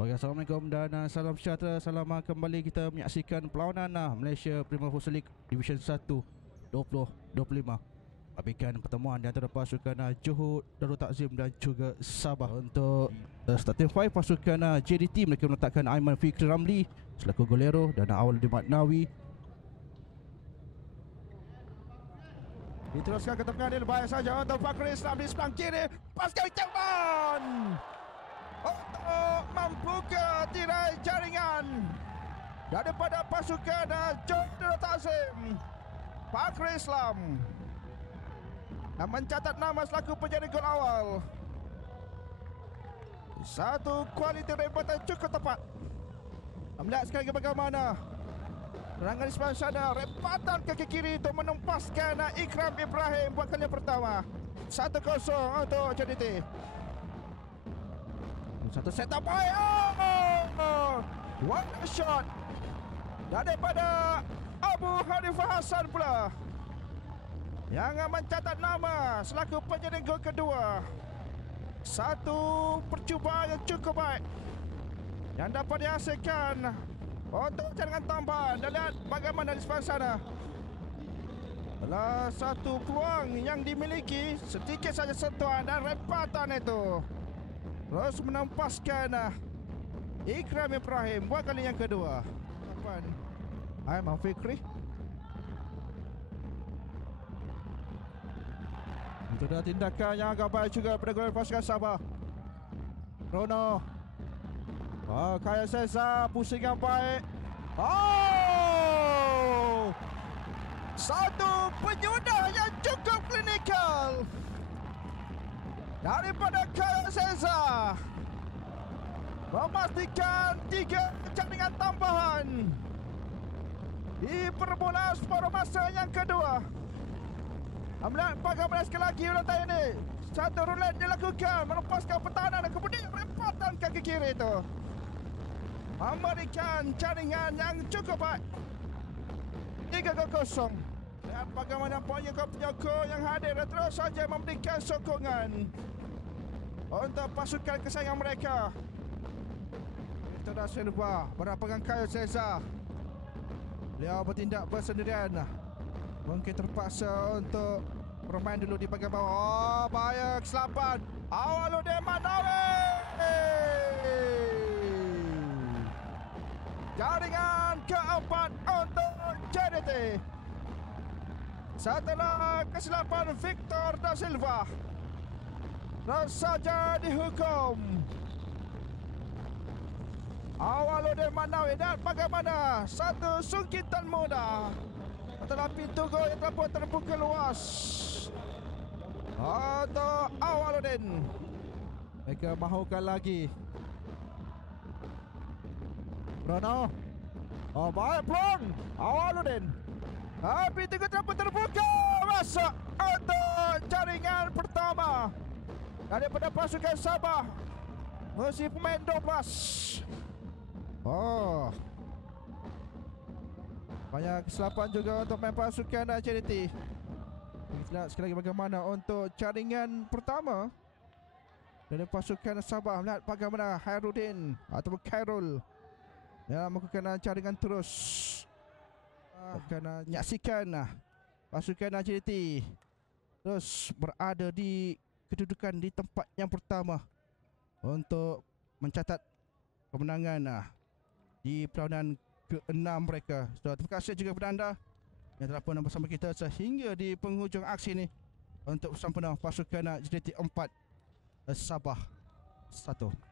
Okey, Assalamualaikum dan salam sejahtera. Salam kembali kita menyaksikan perlawanan Malaysia Premier Futsal League Division 1 2025. Abikan pertemuan di antara pasukan Johor, Darul Takzim dan juga Sabah. Untuk starting five pasukan JDT, mereka meletakkan Aiman Fikri Ramli selaku golero dan Awal Dimatnawi. Diteruskan ke tengah, dia baik saja untuk Fakri Islam di sebelah kiri. Paskan cawan untuk membuka tirai jaringan daripada pasukan Johor Darul Takzim. Fakri Islam dan mencatat nama selaku penjadi gol awal. Satu kualiti rempatan cukup tepat. Melihat sekali lagi bagaimana serangan di sebelah sana, rempatan kaki kiri untuk menempaskan Ikram Ibrahim buat kali yang pertama. 1-0 untuk JDT. Satu set up baik. What a shot daripada Abu Hanifah Hassan pula yang mencatat nama selaku penjadi gol kedua. Satu percubaan yang cukup baik yang dapat dihasilkan untuk jaringan tambahan. Dan lihat bagaimana di sebelah sana, adalah satu peluang yang dimiliki, sedikit saja sentuhan dan rempatan itu terus menempaskan Ikram Ibrahim buat kali yang kedua. Aiman Fikri. Itu dah tindakan yang agak baik juga pada gol pasukan Sabah. Rono. Kaya Seza, pusing yang baik. Satu penyudah yang cukup klinikal daripada Kaya Seza, memastikan 3 jaringan tambahan di permulaan separuh masa yang kedua. Melihat bagaimana sekali lagi ulangan ini. Satu roulette dilakukan, melepaskan pertahanan dan kemudian rempatan kaki kiri itu memberikan jaringan yang cukup baik. 3-0. Lihat bagaimana penyokong-penyokong yang hadir dan terus saja memberikan sokongan untuk pasukan kesayangan mereka. Itu dah Silva berhadapan Kyle Cesar. Beliau bertindak bersendirian, mungkin terpaksa untuk bermain dulu di bahagian bawah. Bahaya kesilapan Awaludin Manawi. Jaringan keempat untuk JDT setelah kesilapan Victor da Silva. Terus saja dihukum Awaludin Manawi. Dan bagaimana satu sungkitan muda setelah pintu gol yang telah pun terbuka luas untuk Awaludin. Mereka mahukan lagi. Rono. Baik peluang Awaludin. Pintu gol telah pun terbuka. Masuk untuk jaringan pertama daripada pasukan Sabah. Masih pemain 12. Banyak kesilapan juga untuk main pasukan JDT. Kita lihat sekali lagi bagaimana untuk jaringan pertama dari pasukan Sabah. Melihat bagaimana Hairudin ataupun Khairul yang melakukan jaringan terus. Akan menyaksikan pasukan JDT terus berada di kedudukan di tempat yang pertama untuk mencatat kemenangan di perlawanan ke-6 mereka. So, terima kasih juga kepada anda yang telah pun bersama kita sehingga di penghujung aksi ini untuk bersama pasukan JDT 4 Sabah 1.